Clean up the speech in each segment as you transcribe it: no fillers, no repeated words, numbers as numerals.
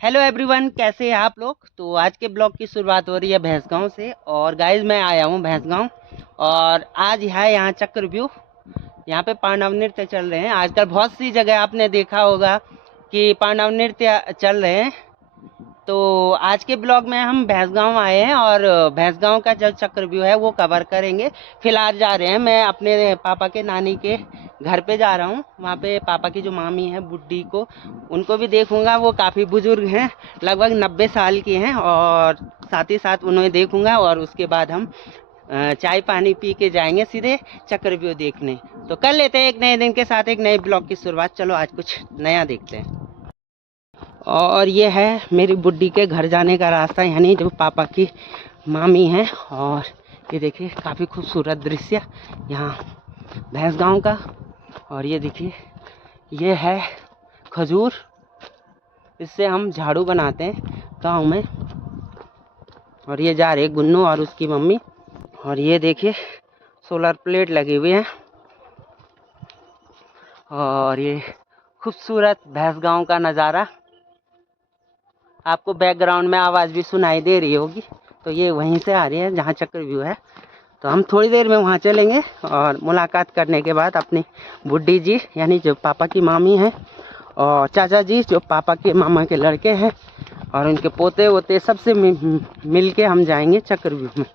Hello everyone, कैसे हैं आप लोग। तो आज के ब्लॉग की शुरुआत हो रही है भैंसगांव से। और गाइस मैं आया हूं भैंसगांव और आज यहाँ चक्रव्यूह, यहाँ पे पांडव नृत्य चल रहे हैं। आजकल बहुत सी जगह आपने देखा होगा कि पांडव नृत्य चल रहे हैं। तो आज के ब्लॉग में हम भैंसगांव आए हैं और भैंसगांव का जो चक्रव्यूह है वो कवर करेंगे। फिलहाल जा रहे हैं, मैं अपने पापा के नानी के घर पे जा रहा हूँ। वहाँ पे पापा की जो मामी है बुड्ढी को, उनको भी देखूंगा। वो काफ़ी बुजुर्ग हैं, लगभग 90 साल की हैं, और साथ ही साथ उन्हें देखूंगा। और उसके बाद हम चाय पानी पी के जाएंगे सीधे चक्रव्यूह देखने। तो कर लेते हैं एक नए दिन के साथ एक नए ब्लॉग की शुरुआत। चलो आज कुछ नया देखते हैं। और ये है मेरी बुड्ढी के घर जाने का रास्ता, यानी जो पापा की मामी है। और ये देखिए काफ़ी खूबसूरत दृश्य यहाँ भैंसगांव का। और ये देखिए ये है खजूर, इससे हम झाड़ू बनाते हैं गांव में। और ये जा रहे गुन्नू और उसकी मम्मी। और ये देखिए सोलर प्लेट लगी हुई है। और ये खूबसूरत भैंसगांव का नज़ारा, आपको बैकग्राउंड में आवाज़ भी सुनाई दे रही होगी। तो ये वहीं से आ रही है जहाँ चक्रव्यूह है। तो हम थोड़ी देर में वहाँ चलेंगे और मुलाकात करने के बाद अपनी बुड्ढी जी, यानी जो पापा की मामी हैं, और चाचा जी जो पापा के मामा के लड़के हैं, और उनके पोते वोते सबसे मिल के हम जाएंगे चक्रव्यूह में।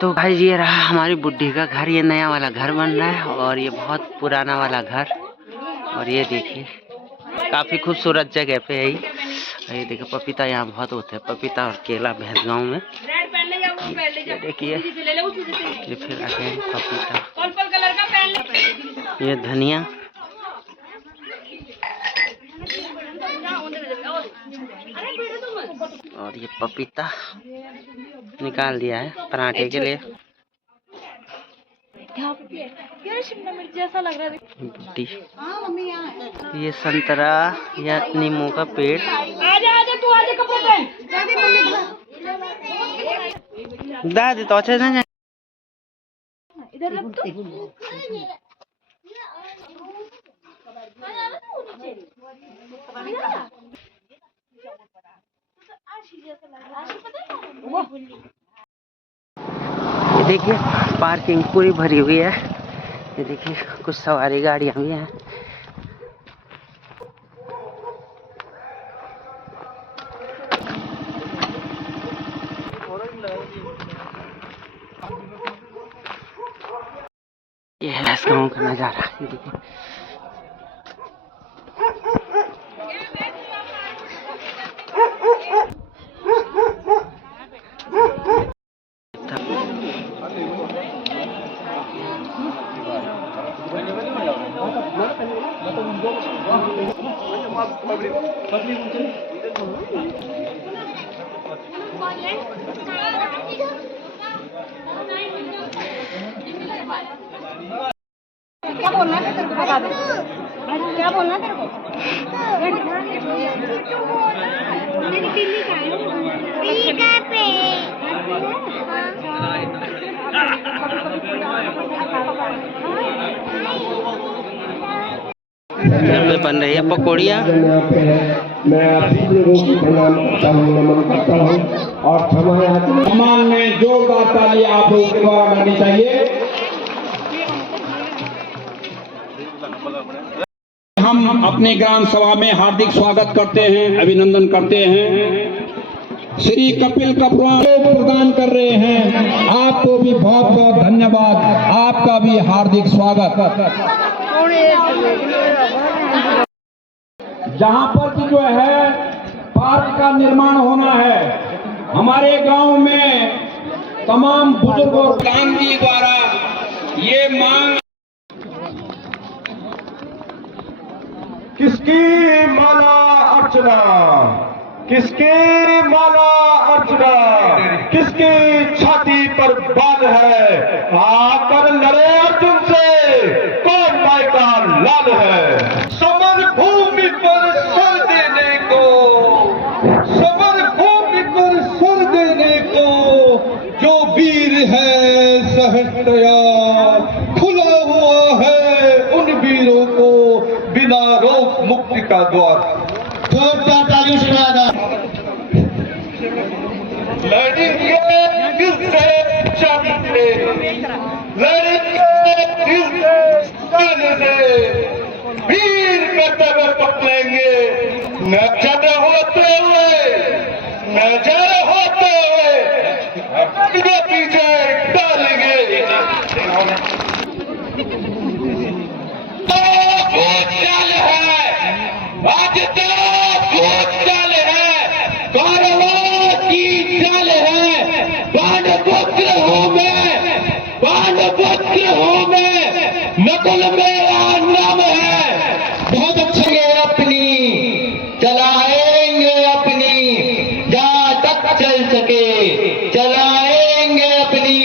तो भाई ये रहा हमारी बुड्ढी का घर। ये नया वाला घर बन रहा है और ये बहुत पुराना वाला घर। और ये देखिए काफ़ी खूबसूरत जगह पे है ये देखिए पपीता यहाँ बहुत होते हैं, पपीता और केला भैंसगांव में। ये देखिए ये फिर आगे हैं पपीता, ये धनिया, और ये पपीता निकाल दिया है पराठे के लिए। शिमला मिर्च जैसा लग रहा है। ये संतरा या नींबू का पेड़। आजा तू आजा, कपड़े पहन। दादी तो अच्छे ना इधर रख तो। ये देखिए पार्किंग पूरी भरी हुई है। ये देखिए कुछ सवारी गाड़ियां भी हैं। ये है भैंसगांव का नज़ारा। ये देखिए क्या बोलना है तेरे को, बता दे। क्या बोलना है तेरे को? मेरी बिल्ली का है। बिल्ली का पे। घर में बन रही है पकौड़ियाँ। मैं आप सभी लोगों को प्रणाम करता हूँ, नमन करता हूँ। और सम्मान में जोरदार ताली आप लोगों के द्वारा लगनी चाहिए। हम अपने ग्राम सभा में हार्दिक स्वागत करते हैं, अभिनंदन करते हैं। श्री कपिल कपड़ुआ प्रदान कर रहे हैं, आपको भी बहुत बहुत धन्यवाद, आपका भी हार्दिक स्वागत। जहां पर कि जो है पार्क का निर्माण होना है, हमारे गांव में तमाम बुजुर्ग और गांधी द्वारा ये मांग, किसकी माला अर्चना, किसकी माला अर्चना, किसकी छाती पर बाल है, आकर लड़े अर्जुन से, कौन माई का लाल है। समर भूमि पर सर देने को, समर भूमि पर सर देने को जो वीर है सहज तैयार, खुला हुआ है उन वीरों को बिना रोक मुक्ति का द्वार। लड़ेंगे दिल से जान से, लड़ेंगे दिल से जान से, वीर कर्तव्य पकड़ेंगे, नजर होते हुए, नजर होते हुए पीछे पीछे डालेंगे। चल है आज तो चल है, कौरवों की चल है, पांडुपुत्र हूँ मैं, पांडुपुत्र हूँ मैं, नकुल मेरा नाम है। बहुत अच्छे अपनी चलाएंगे, अपनी जहाँ तक चल सके चलाएंगे, अपनी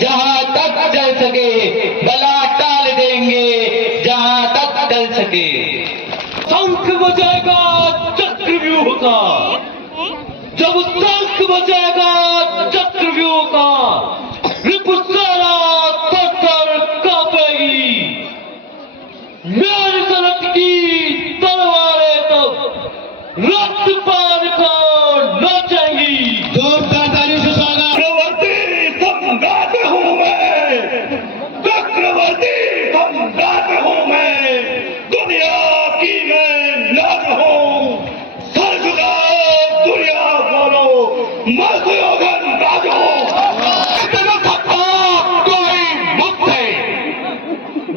जहाँ तक चल सके, गला टाल देंगे जहाँ तक चल सके। शंख बजेगा चक्रव्यूह का, जब शंख बजेगा चक्रव्यूह का, रिपुसारा पत्थर कांपेगी, मेरी तरफ की तलवारें तब रक्तपात को नोचेंगी। जोरदार ताली से स्वागत। चक्रवर्ती सम्राट हूँ मैं, चक्रवर्ती सम्राट हूँ मैं, दुनिया की मैं लाज हूँ, सर झुकाओ दुनिया बोलो, मर्दयोगन राज हूँ। जितना सत्ता कोई मुझसे,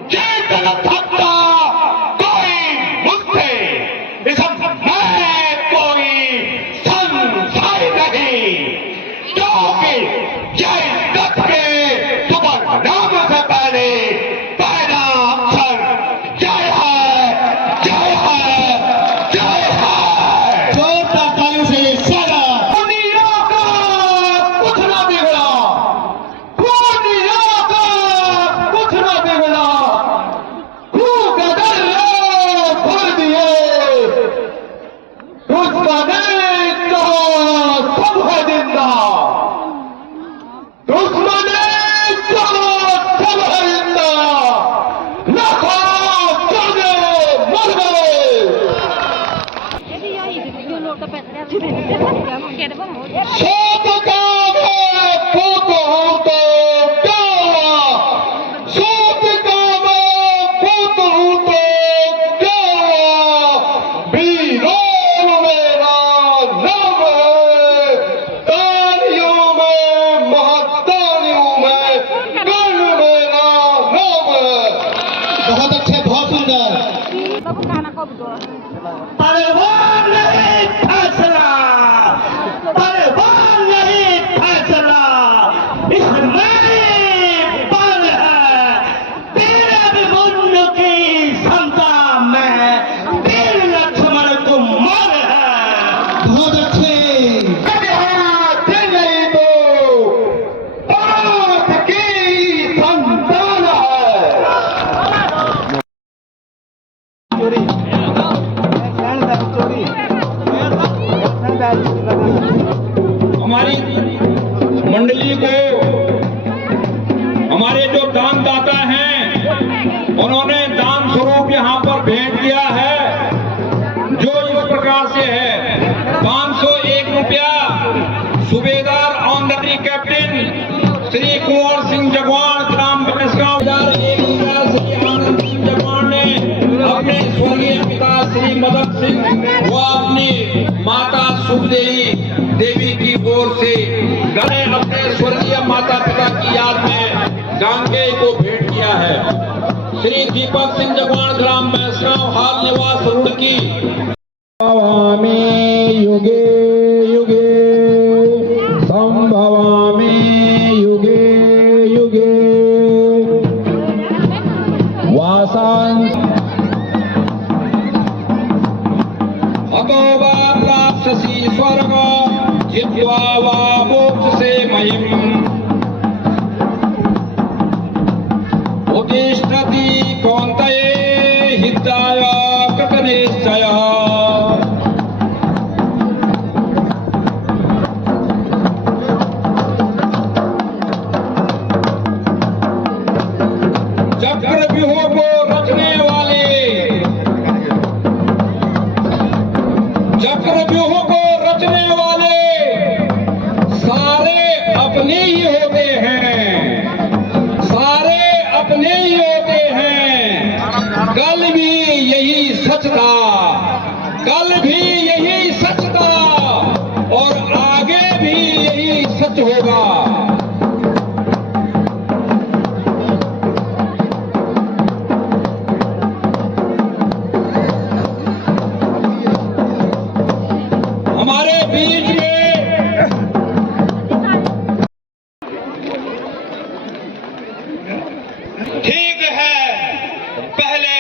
जितना सत्ता कोई मुझसे, इसमें कोई संशय नहीं, क्योंकि जय दत्त के सुपर नाम से पहले पहला अक्षर जय है, जय है, जय है। जोरदार तालियों से स्वागत। दुनिया का कुछ ना बिगड़ा, दुनिया का कुछ ना बिगड़ा, खूब गदर भर दिए, दुश्मने कहा सब है जिंदा, दुश्मने कहा सब है जिंदा, न खाओ चले मर गए। सोत काम है फूट हूँ तो क्या हुआ, सोत काम है फूट हूँ तो क्या हुआ, वीरों मेरा नाम है, तालियों में महातालियों में कर्ण मेरा नाम है। बहुत अच्छे, बहुत सुंदर। परवान नहीं फैसला, परवान नहीं फैसला, इसमें बल है, तेरे अभिमन्यु की क्षमता में, वीर लक्ष्मण कुमार है। बहुत अच्छे। नहीं तो बात की संतान है। हमारी मंडली को हमारे जो दानदाता हैं, उन्होंने दान स्वरूप यहाँ पर भेंट किया है, जो इस प्रकार से है। 501 रुपया सूबेदार ऑनरी कैप्टन श्री कुंवर सिंह जगवान ग्राम भैंसगांव। श्री आनंद सिंह जगवान ने अपने स्वर्गीय पिता श्री मदन सिंह व अपनी माता सुखदेवी देवी की ओर से गणे अपने स्वर्गीय माता पिता की याद में गांगे को भेंट किया है। श्री दीपक सिंह जगवान ग्राम भैंसगांव हाल निवास रुड़की। संभवामि युगे युगे, संभवामि युगे युगे, वासां हतो वा प्राप्स्यसि स्वर्गं जित्वा वा मोक्षसे महिम्। उत्तिष्ठति कौन्तेय हिताय कृतनिश्चयः। चक्रव्यूह को रचने वाले, चक्रव्यूह को रचने वाले सारे अपने ही होते हैं, सारे अपने ही होते हैं। कल भी यही सच था, कल भी यही सच था और आगे भी यही सच होगा। हमारे बीच में ठीक है, पहले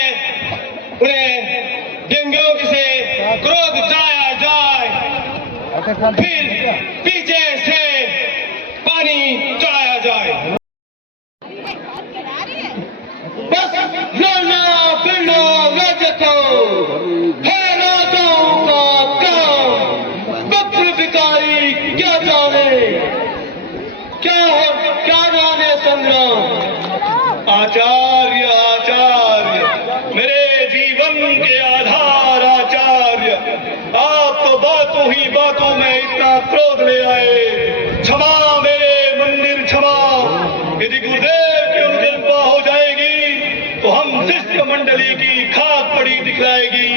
उन्हें डेंगू से क्रोध जाया जाए, फिर पीछे से पानी चढ़ाया जाए। बस लड़ना फिरना राज्य को है राजाओं का काम। बद्र भिखारी क्या जाने, क्या जाने संग्राम। आचार्य आचार्य मेरे जीवन के आधार आचार्य, आप तो बातों ही बातों में इतना क्रोध ले आए। क्षमा मेरे मंदिर क्षमा, यदि गुरुदेव की अनुकंपा हो जाएगी तो हम शिष्य मंडली की खाक पड़ी दिखलाएगी।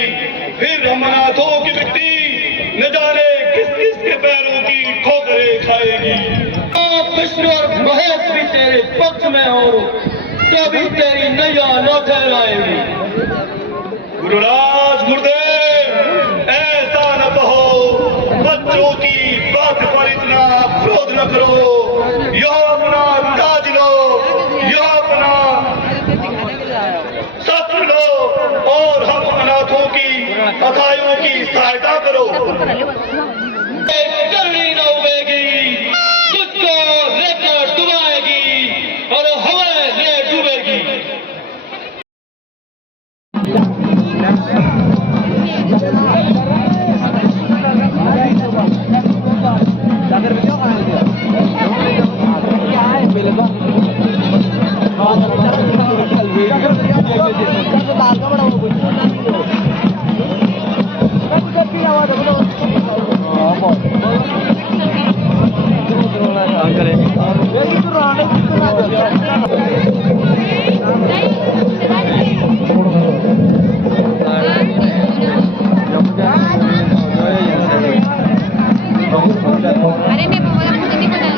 फिर हम अनाथों की मिट्टी न जाने किस किस के पैरों की ठोकरें खाएगी। कृष्ण और महेश भी तेरे पक्ष में हो तो भी तेरी नैया न ठहराएगी। गुरुराज गुरुदेव ऐसा न कहो, बच्चों की बात पर इतना क्रोध न करो। यह अपना ताज लो, यह अपना शस्त्र लो और हम अनाथों की अथायों की सहायता करो। करनी न उबेगी, तुझको लेकर डुबाएगी और हमें ले डूबेगी। अरे मैं मुझे नहीं पता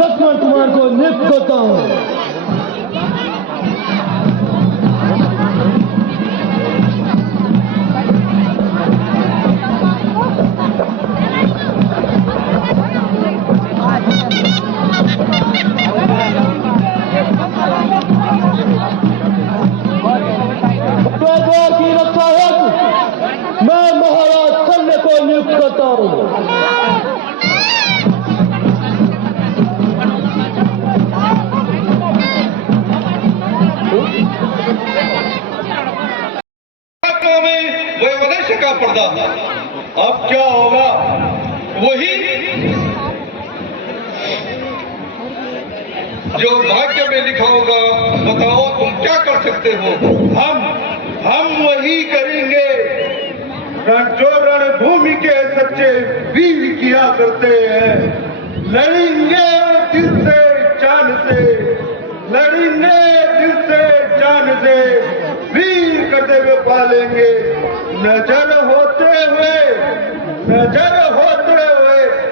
लक्ष्मण कुमार को नियुक्त करता हूँ। की रक्षा हेतु मैं महाराज शल्य को नियुक्त करता हूँ। रहस्य का पर्दा। अब क्या होगा? वही जो भाग्य में लिखा होगा। बताओ तुम क्या कर सकते हो? हम वही करेंगे जो रणभूमि के सच्चे वीर किया करते हैं। लड़ेंगे दिल से जान से, लड़ेंगे दिल से जान से, वीर करते हुए पालेंगे। नजर होते हुए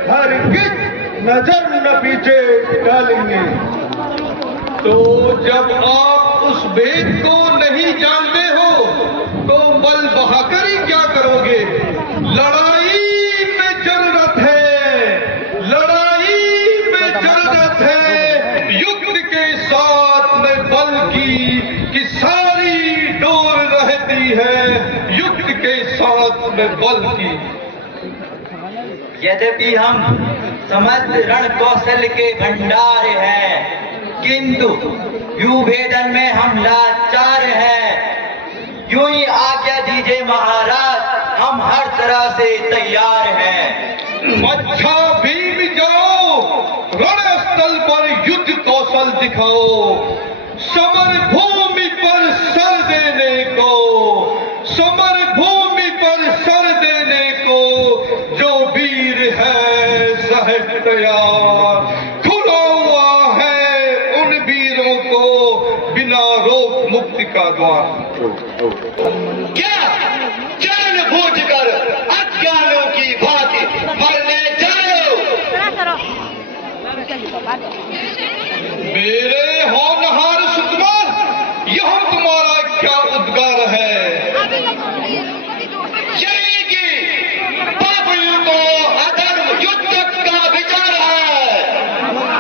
हरगिज़ नजर न पीछे डालेंगे। तो जब आप उस भेद को नहीं जानते हो तो बल बहाकर ही क्या करोगे? लड़ाई में जरूरत है, लड़ाई में जरूरत है युद्ध के साथ में बल की सारी डोर रहती है युद्ध के साथ में बल की। यद्यपि हम समस्त रण कौशल के भंडार हैं, किंतु व्यूभेदन में हम लाचार हैं। यूं ही आज्ञा दीजिए महाराज, हम हर तरह से तैयार हैं। अच्छा भीम जाओ, रणस्थल पर युद्ध कौशल दिखाओ, समर भूमि पर सर देने को, समर भूमि पर सर देने को जो वीर है सहज तैयार। खुला हुआ है उन वीरों को बिना रोक मुक्ति का द्वार। क्या जानबूझ कर अज्ञानों की भांति मरने जाओ? मेरे होनहार सुकुमार, यह तुम्हारा क्या उद्गार है? यही कि पापियों को अधर्म युद्ध का विचार है,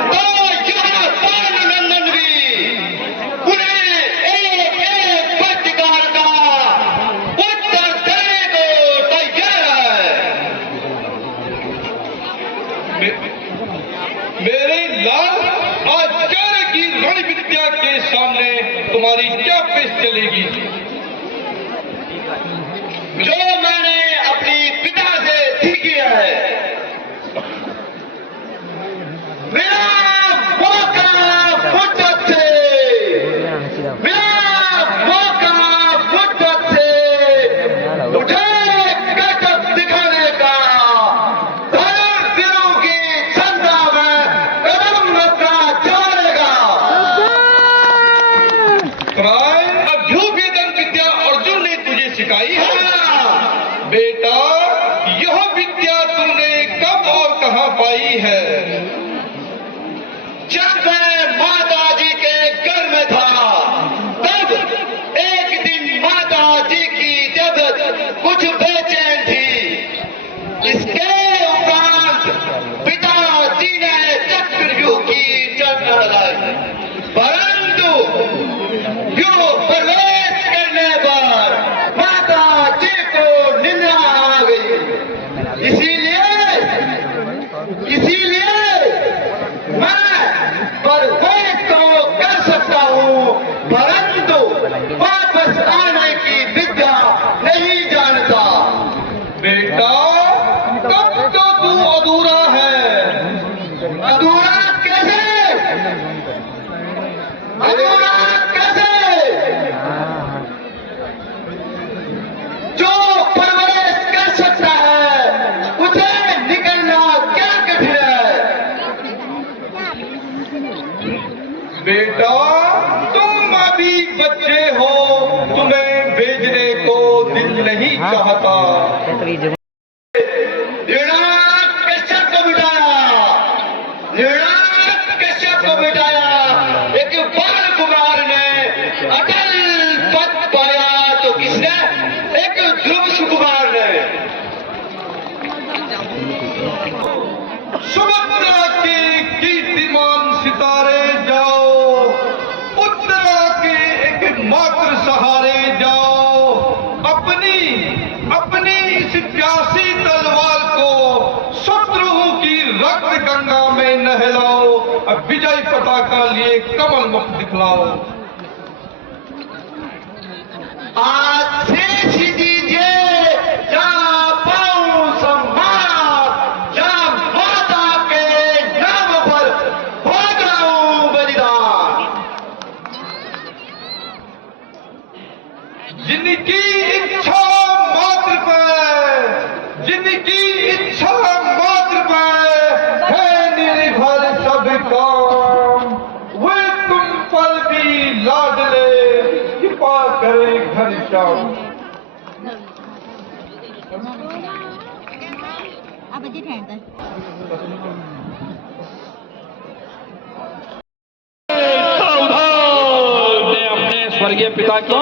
तो यह पांडुनंदन भी उन्हें एक एक प्रतिकार का उत्तर देने को तैयार है। मेरे लाल, आचार्य की रण विद्या के सामने तुम्हारी क्या पेश चलेगी? जो मैंने अपनी पिता से सीखी है, मेरा मौका फुर्सत से, मेरा मौका फुर्सत से मुझे गजब दिखाने का, दिलों की क्षमता में कदम रखना चाहेगा। अभ्युभेदन विद्या अर्जुन ने तुझे सिखाई है बेटा। यह विद्या तूने कब और कहां पाई है? जब मैं माता जी के घर में था, तब एक दिन माता जी की तबीयत कुछ बेचैन थी। इसके उपरांत पिताजी ने चक्रव्यूह की चर्चा लगाई, परंतु व्यूह प्रवेश करने पर माता जी को निंदा आ गई। इसीलिए मैं प्रवेश तो कर सकता हूँ, परंतु वापस आने की विद्या नहीं जानता। बेटा तब तो तू अधूरा है। अधूरा कैसे? अधूरा कैसे? जो परवरिश कर सकता है उसे निकलना क्या कठिन है? बेटा तुम अभी बच्चे हो, तुम्हें भेजने को दिल नहीं चाहता। कश्यप को बिठाया, एक बाल कुमार ने अटल पद पाया तो किसने? एक ध्रुव सुकुमार ने। सुभद्रा के कीर्तिमान सितारे जाओ, उत्तरा के एक मात्र सहारे जाओ। अपनी इस प्यासी तलवार को शत्रुओं की रक्त गंगा में नहलाओ। अब विजय पताका लिए कमल मुख दिखलाओ। आशीष दीजिए आप बच्चे ठहरते अपने स्वर्गीय पिता की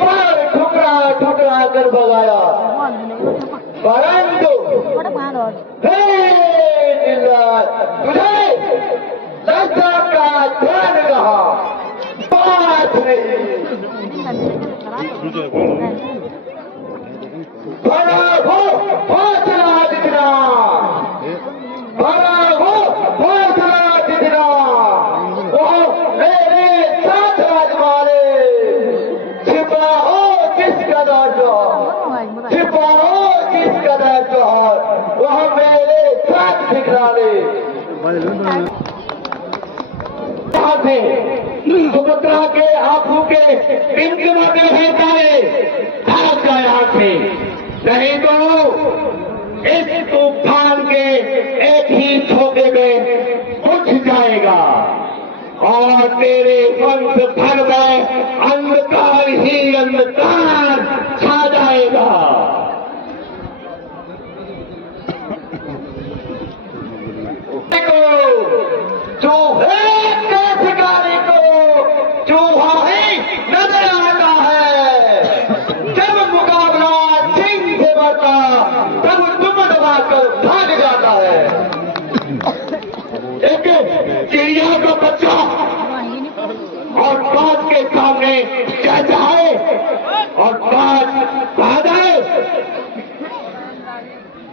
बार ठुकरा ठुकरा कर भगाया, परंतु हे जिल्लात, तुझे सजा का ध्यान रहा, बात नहीं। बड़ा हो हौसला जितना, बड़ा हो हौसला जितना, वो मेरे साथ आजमा ले। छिपा हो जिस कदर जोहर, छिपा हो जिस कदर जोहर, वह मेरे साथ दिखला ले। यहाँ से सुभद्रा के आंखों के टिमटिमाते हुए तारे भाग जाए यहाँ से, नहीं तो इस तूफान के एक ही झोंके में उठ जाएगा और तेरे वंश भर में अंधकार ही अंधकार छा जाएगा। जो है शिकारी को चूहा ही नजर आता है। जब मुकाबला सिंह से बढ़ता तब दुम दबाकर भाग जाता है। एक चिड़िया का बच्चा और बाज के सामने क्या चाहे और बाज कहा जाए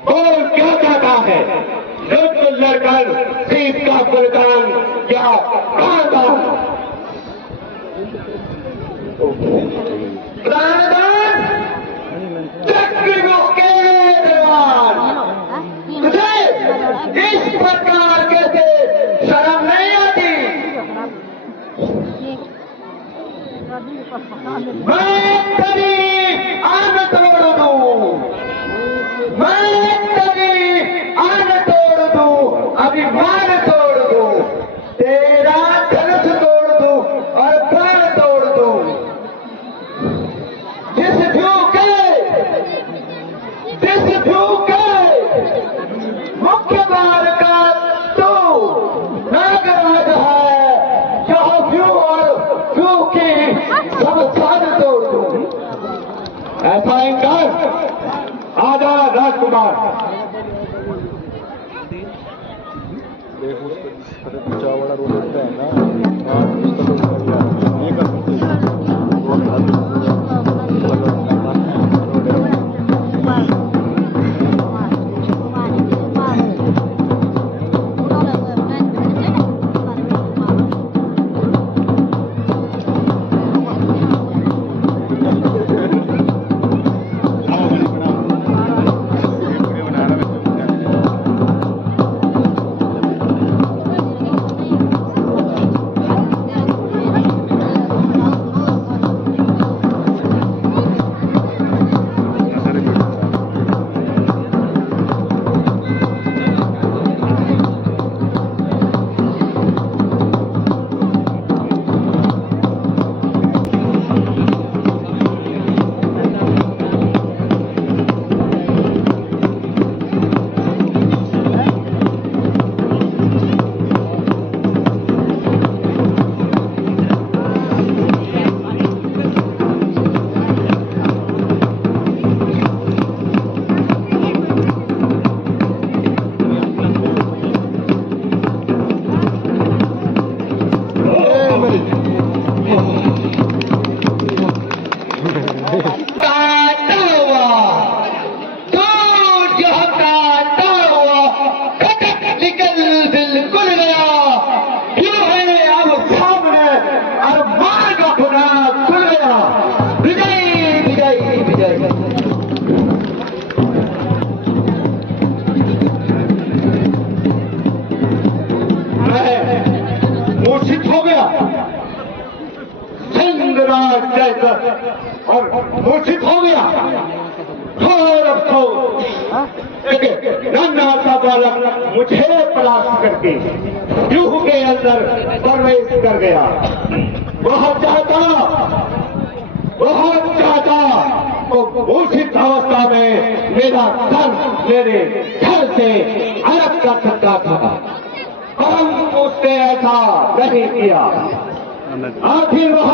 और क्या चाहता है, युद्ध लड़कर सीत का बलिदान या प्राणदान। प्राणदान चक्रव्यूह के दरबार, तुझे इस प्रकार कैसे शर्म नहीं आती? मैं तेरी आन तोड़ दूं, मैं तेरी आन तोड़ दूं, अभिमान तोड़ दूं, तेरा धनुष तोड़ दूं और प्राण तोड़ दूं। जिस भूखे मुख्य द्वार का तू नागराज है, यह भ्यू और भ्यू की सब साध तोड़ दूं। ऐसा इनकार आजा राजकुमार। वाला रोड होता है ना, ये कर और मूर्छित हो गया। घोर अफसोस, नन्हा सा बालक मुझे परास्त करके यूं के अंदर प्रवेश कर गया। बहुत चाहता तो मूर्छित अवस्था में मेरा सर मेरे घर से अलग कर सकता था, परंतु उसने ऐसा नहीं किया। आखिर वह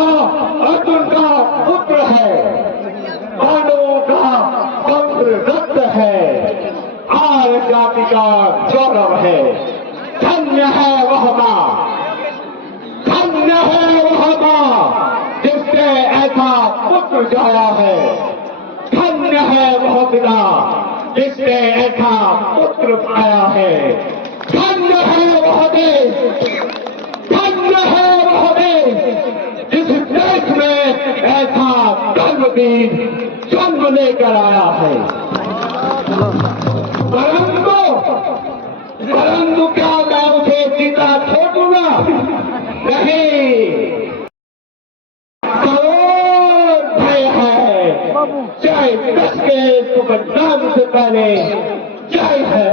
अर्जुन का पुत्र है, है। धन्य है वह माँ, धन्य है वह माँ जिसने ऐसा पुत्र जाया है। धन्य है वह पिता जिसने ऐसा पुत्र पाया है। धन्य है वह देश, धन्य है वह देश जिस देश में ऐसा कर्मवीर जन्म लेकर आया है। परंतु क्या मैं उसे जीता छोड़ूंगा? नहीं, करोड़ भय है, चाहे दस के सुबह से पहले जय है।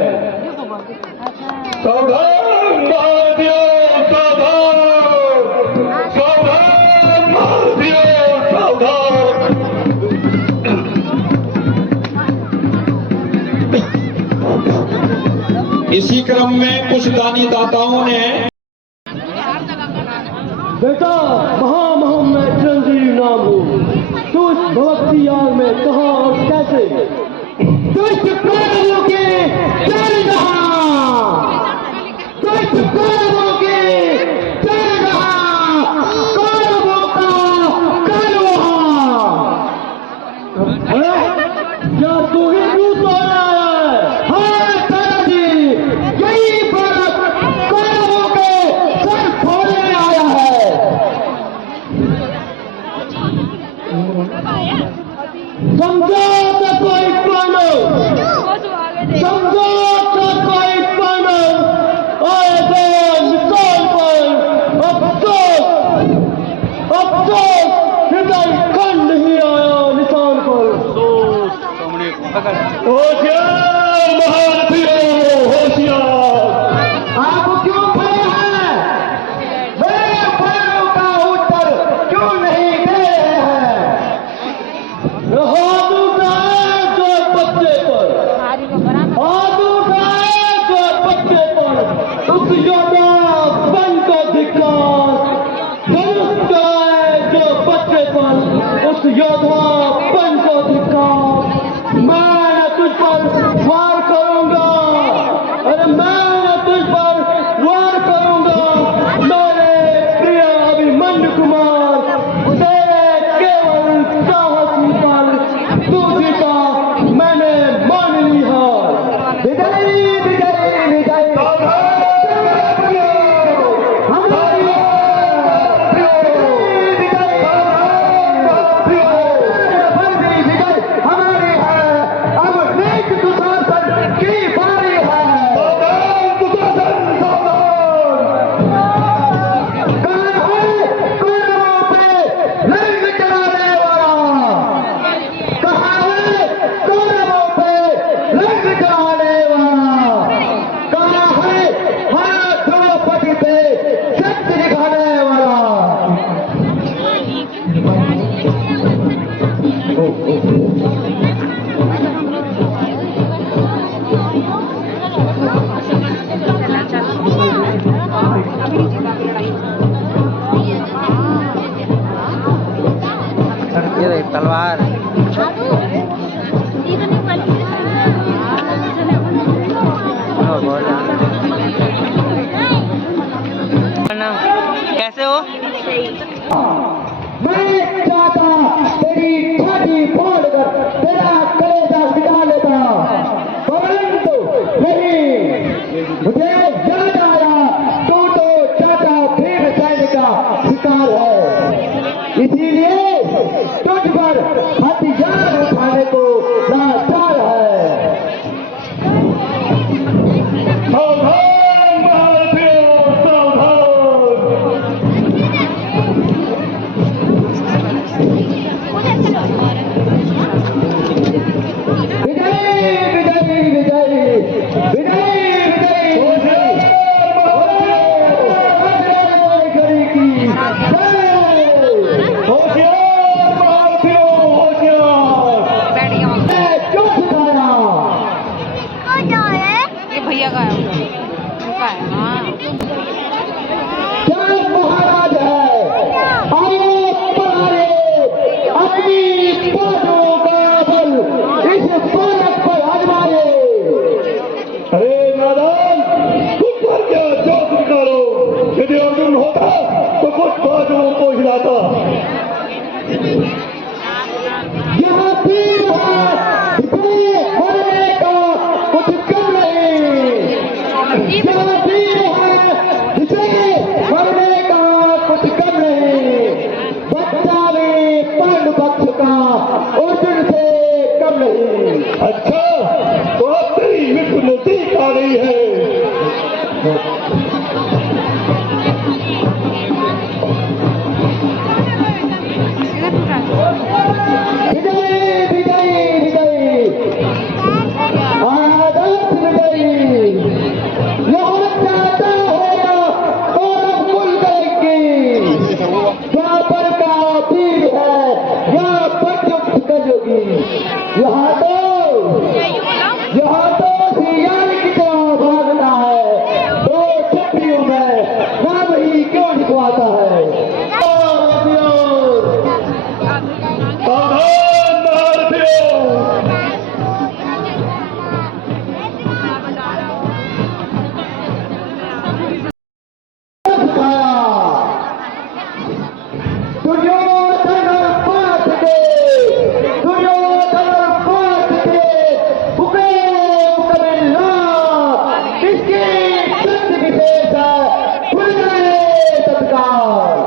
सावधान महादेव, सावधान, सावधान महादेव, सावधान। इसी क्रम में कुछ दानी दाताओं ने बेटा महामहम में चिरंजीव नाम हूँ, तू इस भक्ति यार में कहाँ और कैसे? दुष्ट कर्मों के चल रहा, दुष्ट कर्मों के चल रहा, कर्मों का कर वहाँ। क्या तू ही रूप आया है? हाँ दादाजी, यही भारत कर्मों के सर फोड़ने आया है। समझो तो कोई पानो, समझो तो कोई पानो, आए निशान पर अफसोस हृदय खंड ही आया निशान पर। होशियार महारथियों, होशियार। आप क्यों खड़े हैं? मेरे प्रश्नों का उत्तर क्यों नहीं दे रहे हैं? हाथ उठाए जो बच्चे पर, हाथ उठाए जो बच्चे पर, उस योद्धा बन को धिक्कार। धनुष उठाए जो बच्चे पर, उस योद्धा बन को धिक्कार। मैं तुझ पर वार करूंगा, अरे मैं तुझ पर वार करूंगा। मेरे प्रिय अभिमन्यु कुमार, तेरे केवल साहसी पर तू जीता, मैंने मान ली हार। विजयी विजयी विजयी हमारी विजय हमारी है। अब नेक दुशासन की बारी है। कहाँ है कर्मों पे रंग चढ़ाने वाला? कहाँ है कर्मों पे रंग चढ़ाने वाला? कहाँ है हाथ द्रौपदी पे सत्य दिखाने वाला? ये रही तलवार। कैसे हो? मैं चाहता तेरी छाती फोड़कर तेरा कलेजा गिरा लेता, परंतु नहीं, मुझे याद आया तू तो चाचा भीमसेन का शिकार है, इसीलिए तुझ पर हाथी पक्ष का अर्जुन से कम नहीं। अच्छा, तो अब तेरी मृत्यु नजदीक आ गई है। विजयी विजयी विजयी आदर्श विजयी। यहाँ चाहता होगा और अब कुल करेंगे। द्वापर का वीर है या प्रयुक्त करोगी। यहाँ तो सियार की तरह भागना है। दो छुट्टियों में नाम ही क्यों लिखवाता है। सावधान भारतीयों, दुर्योधन पाठ के मुकबिला इसकी शक्ति विशेष है। खुल जाए तत्काल।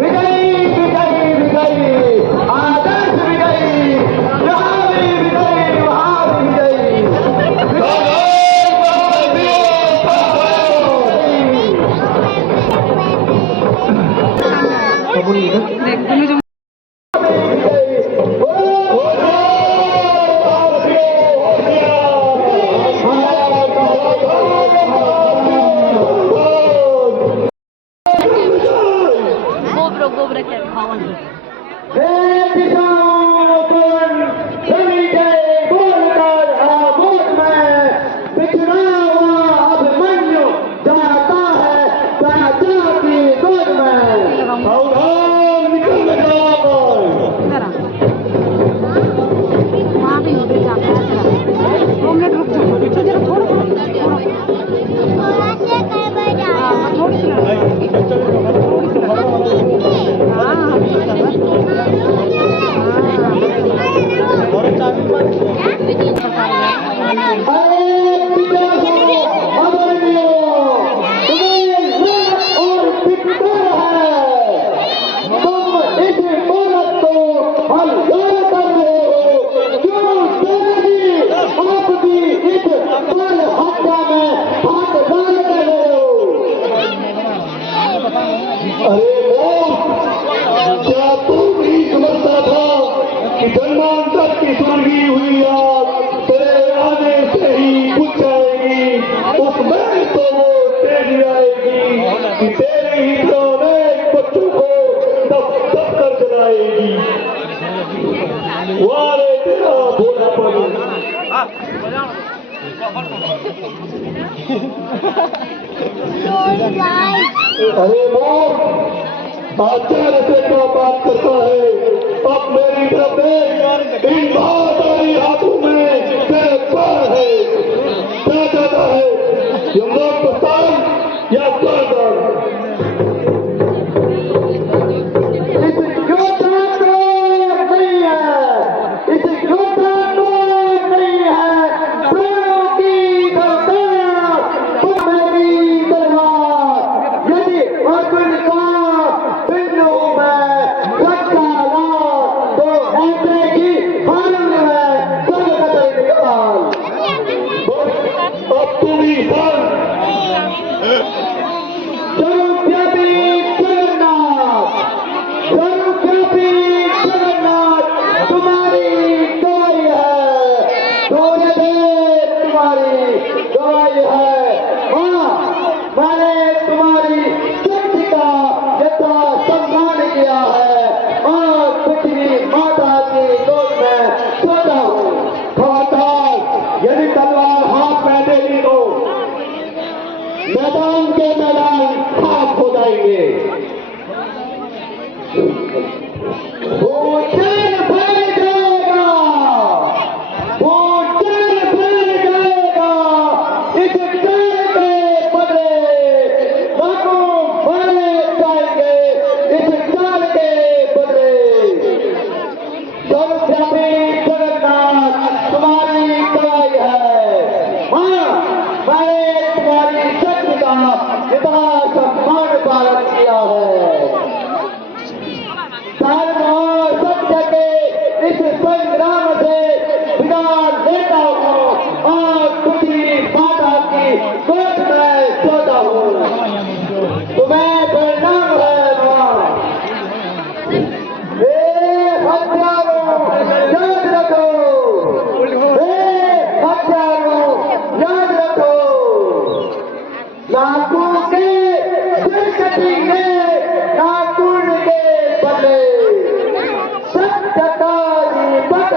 विजयी विजयी विजयी आदर्श विजयी। यहाँ भी विजयी वहाँ भी विजयी। सावधान निकल क्या तू नहीं समझता था कि जन्मांतर की सुलगी हुई आग तेरे आने से ही बुझ जाएगी। उसमें तो वो तेजी आएगी कि तेरे ही अनेक बच्चों को तब तब कर जलाएगी। वारे तेरा भोलापन। अरे आचार्य से क्या बात करता है। अब मेरी तरफ देख, इन बहादुरी हाथों में तेरे पैर है। क्या चाहता है, यमलोक प्रस्थान या स्वर्ग? मैदान के मैदान खाक हो जाएंगे। वो चैन फैल जाएगा, वो चैन फैल जाएगा। इस चैन का इतना सम्मान पालन किया है। धर्म और सत्य के इस संग्राम से विराट नेताओं को और पृथ्वी माता की गोद में सोता हूँ। तुम्हें परिणाम है माँ। हत्यारों याद रखो, हत्यारों याद रखो, लाखों के सिर कटेंगे नाखून के बदले। सत्य का पथ